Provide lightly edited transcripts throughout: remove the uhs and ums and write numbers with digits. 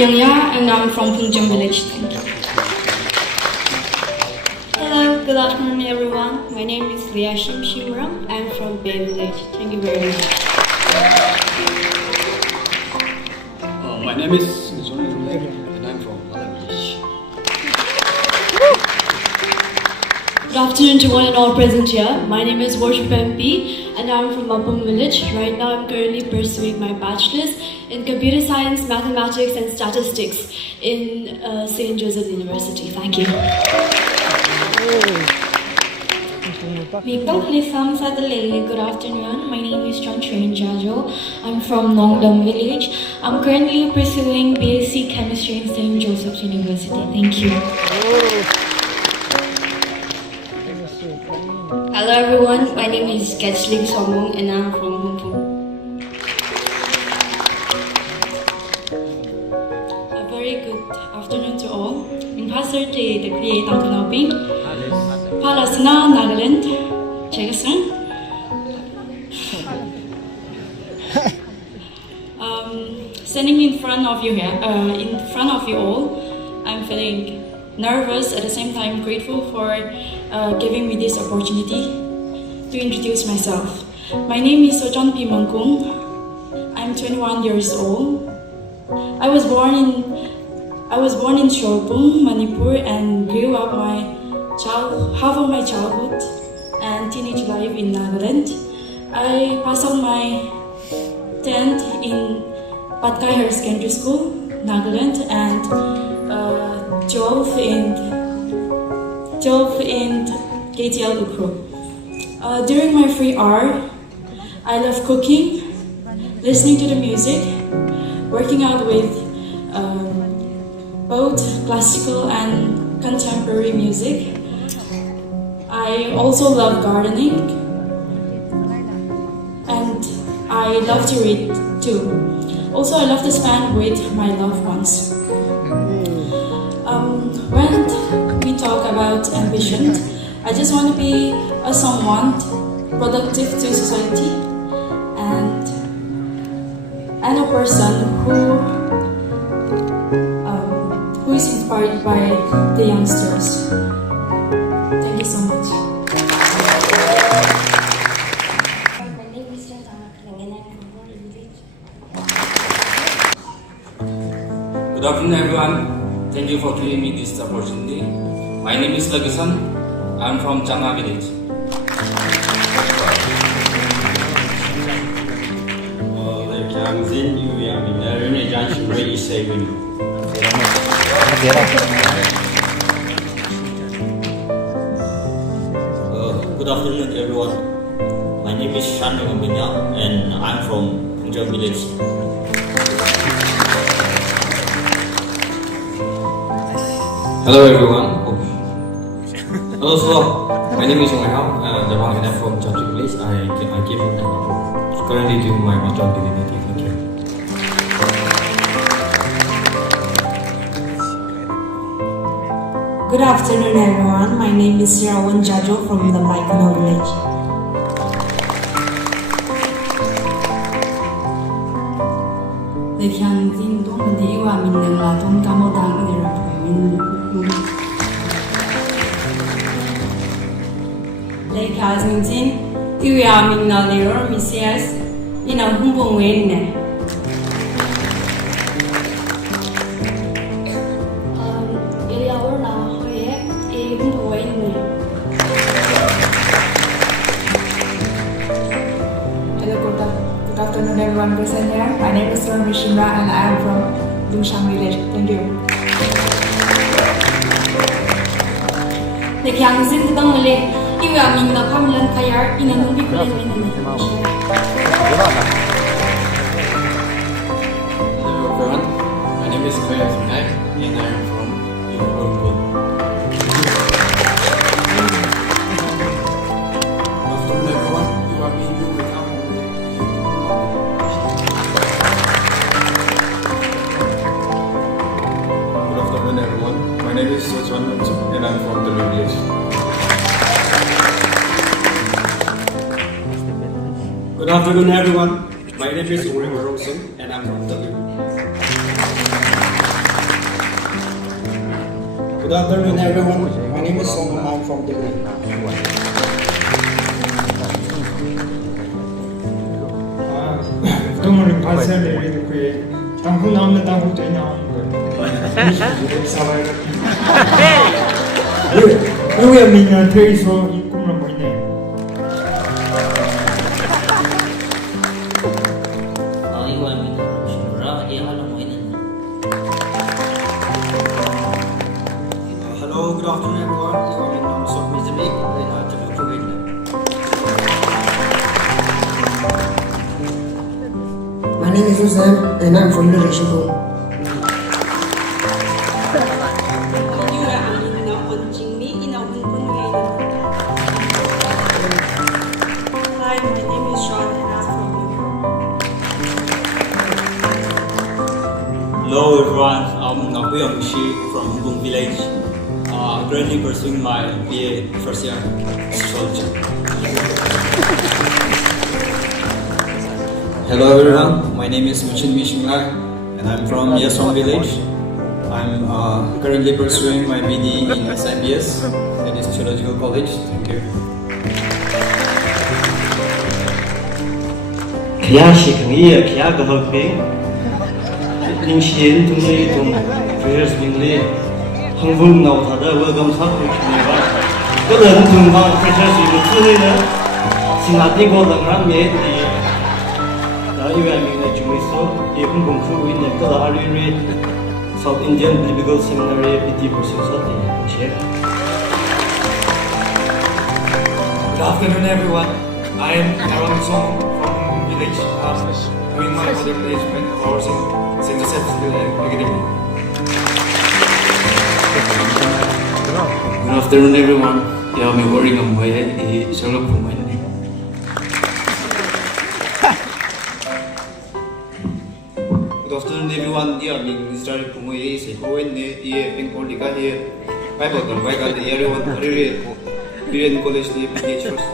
Youngya and I'm from Punjab village. Thank you. Hello, good afternoon everyone. My name is Liashim Shimram. I'm from Bay Village. Thank you very much. My name is Zoni Rulek and I'm from Village. Good afternoon to one and all present here. My name is Worship MP and I'm from Mapum village. Right now I'm currently pursuing my bachelor's in computer science, mathematics and statistics in St. Joseph University. Thank you. People, good afternoon. My name is Tangkhul. I'm from Nongdam village. I'm currently pursuing BSc chemistry in St. Joseph's University. Thank you. Hello everyone, my name is Ketchling Somong and I'm from Hongkong. A very good afternoon to all. In Pastor Day, the creator Tangkhul Palasina, Nagaland, Chegasan. Standing in front of you here, in front of you all, I'm feeling nervous at the same time grateful for giving me this opportunity to introduce myself. My name is Sojon P. Mangkung. I'm 21 years old. I was born in Sholpung, Manipur, and grew up half of my childhood and teenage life in Nagaland. I passed on my 10th in Patkai Higher Secondary School, Nagaland, and 12 in KTL Ukro. During my free hour, I love cooking, listening to the music, working out with both classical and contemporary music. I also love gardening, and I love to read too. Also, I love to spend with my loved ones. When we talk about ambition, I just want to be someone productive to society and a person who is inspired by the youngsters. Thank you so much. My name is Tangkhul and I'm from Bay Village. Good afternoon everyone. Thank you for giving me this opportunity. My name is Lagisan. I'm from Changa village. Good afternoon everyone. My name is Shanu Minya and I'm from Punjab village. Hello everyone. Hello sir. My name is Ong Hao. I'm from Chanchuk village. I came from Bengaluru. Currently doing my master of divinity. Thank you. Good afternoon everyone. My name is Rawan Jajo from the Bengaluru village. Lekian Zin Dong Diwa Min La Dong Kamodang Lekian Zin Diwa Min La Lero Misias in a Humbung Wayne. Good afternoon everyone present here. My name is Ron Mishimra and I am from Dungshang village. Thank you. Lekian Zin Dong Le, you are in the Pamlan Kayar in a movie. Hello everyone. My name is Koya Sunai and I am from Bengaluru. Good afternoon everyone. You are being with Good afternoon everyone. My name is Sochwan Namsu and I'm from the village. Good afternoon everyone. My name is Uri Marosin and I'm from the Good afternoon, everyone. My name is Song. I'm from Delhi. 그동안은 발사를 이렇게 당구 나오는 당구 때 나오는 거예요. Lui mình thuê số cũng là mỗi ngày. Hello, good afternoon, everyone. I'm Song Mizamik and I'm Tangkhul. My name is Hussein and I'm from Malaysia. Hi, my name is Sean and I'm from New York. Hello everyone, I'm Nakuyang Shi from Hubung Village. Currently pursuing my BA first year sociology. Hello everyone, my name is Muchin Mishinglai and I'm from Yasong Village. I'm currently pursuing my BD in SIBS, that is Sociological College. Thank you. Kaya shi kniya kaya gahaping ning shin tumli tum fresh bingli hangvung nau thada welcome sa ku khnewa kalan tum ha fresh yu tsune na sinati go dang ram me ti da yu ai ming na chumi so ye hung bung khu win ne ka ari re South Indian Biblical Seminary PT pursuit sa ti che. Good afternoon, everyone. I am Aaron Song from Village. Doing my other management course in St. Joseph's Academy. Good afternoon everyone. Yeah, I'm working on my head. It's all up my name. Good afternoon, everyone. Yeah, I'm Israel Pumoye. Say, go in there. Yeah, Bengaluru ka here. Bible don't buy ka there. Everyone, really, BN College there. PH first.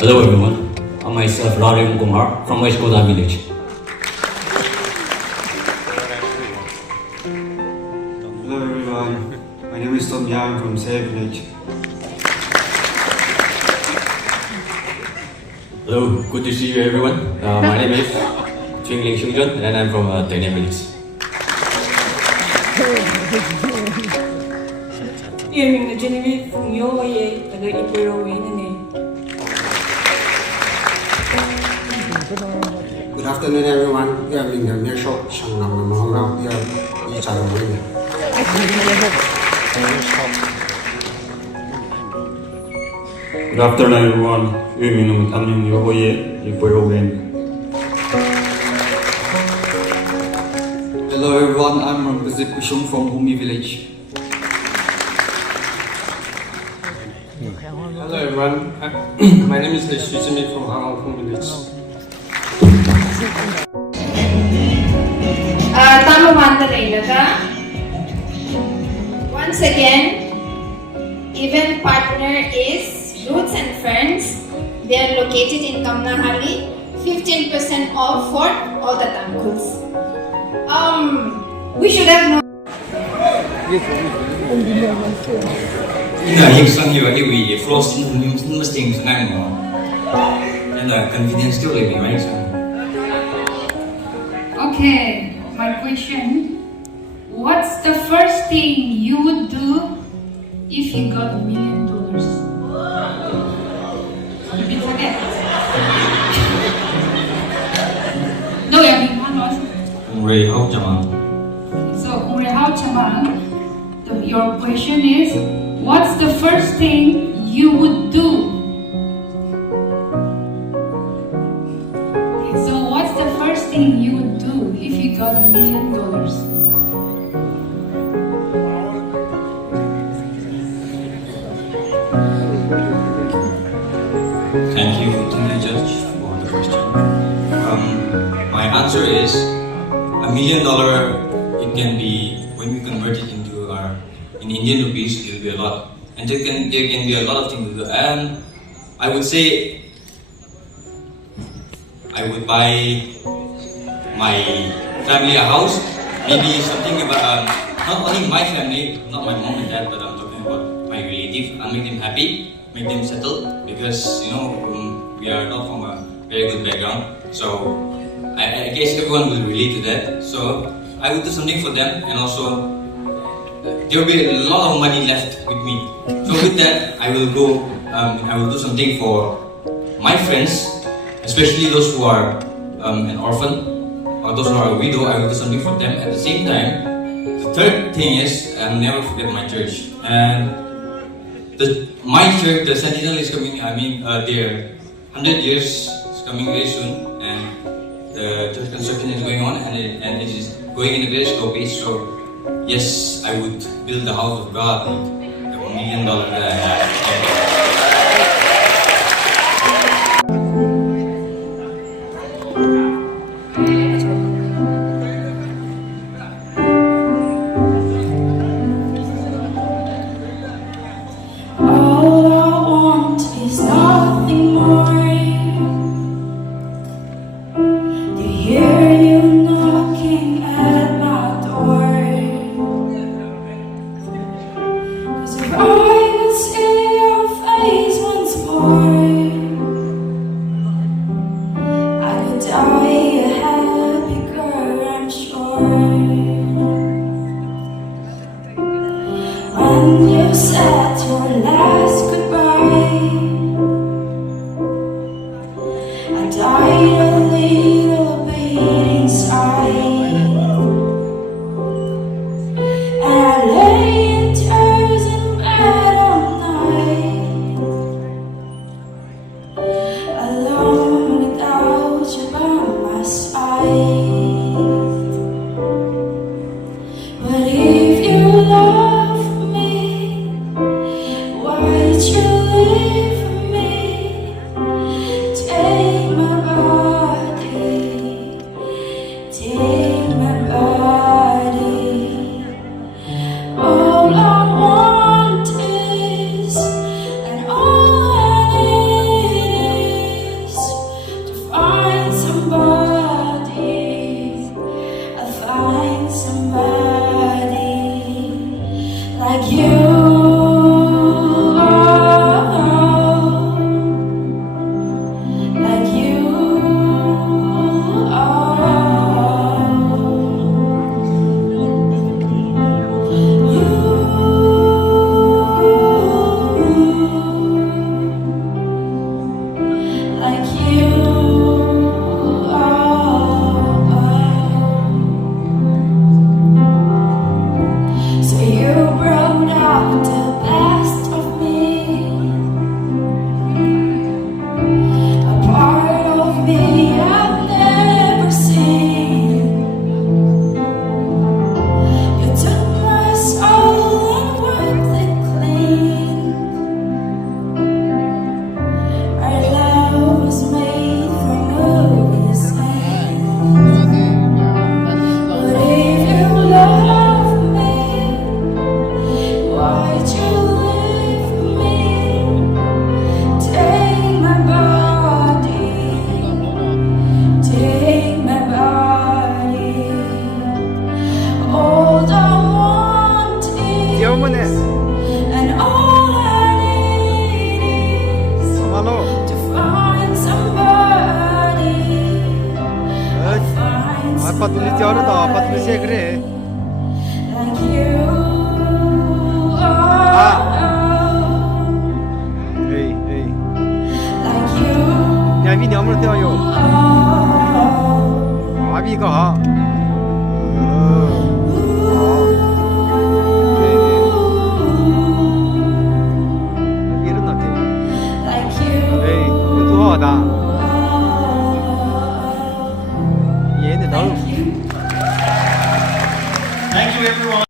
Hello everyone, I'm myself Rarayum Kumar from West Koda Village. Hello everyone, my name is Tom Yang from Say Village. Hello, good to see you everyone. My name is Chingling Shungjun and I'm from Tangkhul Village. Yêu mình là Genevieve from Yoye, taga Ipero Wayne. Good afternoon, everyone. Yeah, mình là Mia Shop, Shang Nam Nam Hong Rao. Yeah, đi chào mọi người. Good afternoon everyone. Yu min num tham ning yo ye ipoyo gen. Hello everyone, I'm Ramkazip Kushum from Humi Village. Hello everyone, my name is Lesh Jimmy from Hong Village. Once again, event partner is Roots and Friends. They are located in Kamnahali. 15% off for all the Tangkhuls. We should have known. Ina hiệp sang nhiều cái vị flow sinh mất tình năng mà nên là confidence still living right. Okay, my question. What's the first thing you would do if you got $1 million? Repeat again. No, I mean one was. Ray how chama. So, how chama? Your question is, what's the first thing you would do? Okay, so what's the first thing you would do if you got $1 million? Thank you to the judge for the question. My answer is $1 million. It can be when we convert it into our in Indian rupees. It will be a lot, and there can be a lot of things to do. And I would say I would buy my family a house maybe something about not only my family, not my mom and dad, but I'm talking about my relatives. I'll make them happy, make them settle, because we are not from a very good background. So I guess everyone will relate to that. So I will do something for them, and also there will be a lot of money left with me. So with that, I will go. I will do something for my friends, especially those who are an orphan or those who are a widow. I will do something for them. At the same time, the third thing is I'll never forget my church. And my church, the Sentinel, is coming. Their 100 years is coming very soon, and the church construction is going on, and it is going in a very slow pace. So yes, I would build the house of God with the $1 million that I have. When you said your last goodbye, I died a little bit inside, and I lay in tears in bed all night, alone without you by my side. But if you love me, why'd you leave me? Take my body, take my body. All I want is, and all I need is to find somebody. I'll find somebody like you. And all I need is to find somebody. 아빠 눈이 띄어른다. 아빠 눈이 세 그래. Like you. Like you. 야, 미니 아무나 떼어요. 아비가. 얘네 나올. Thank you everyone.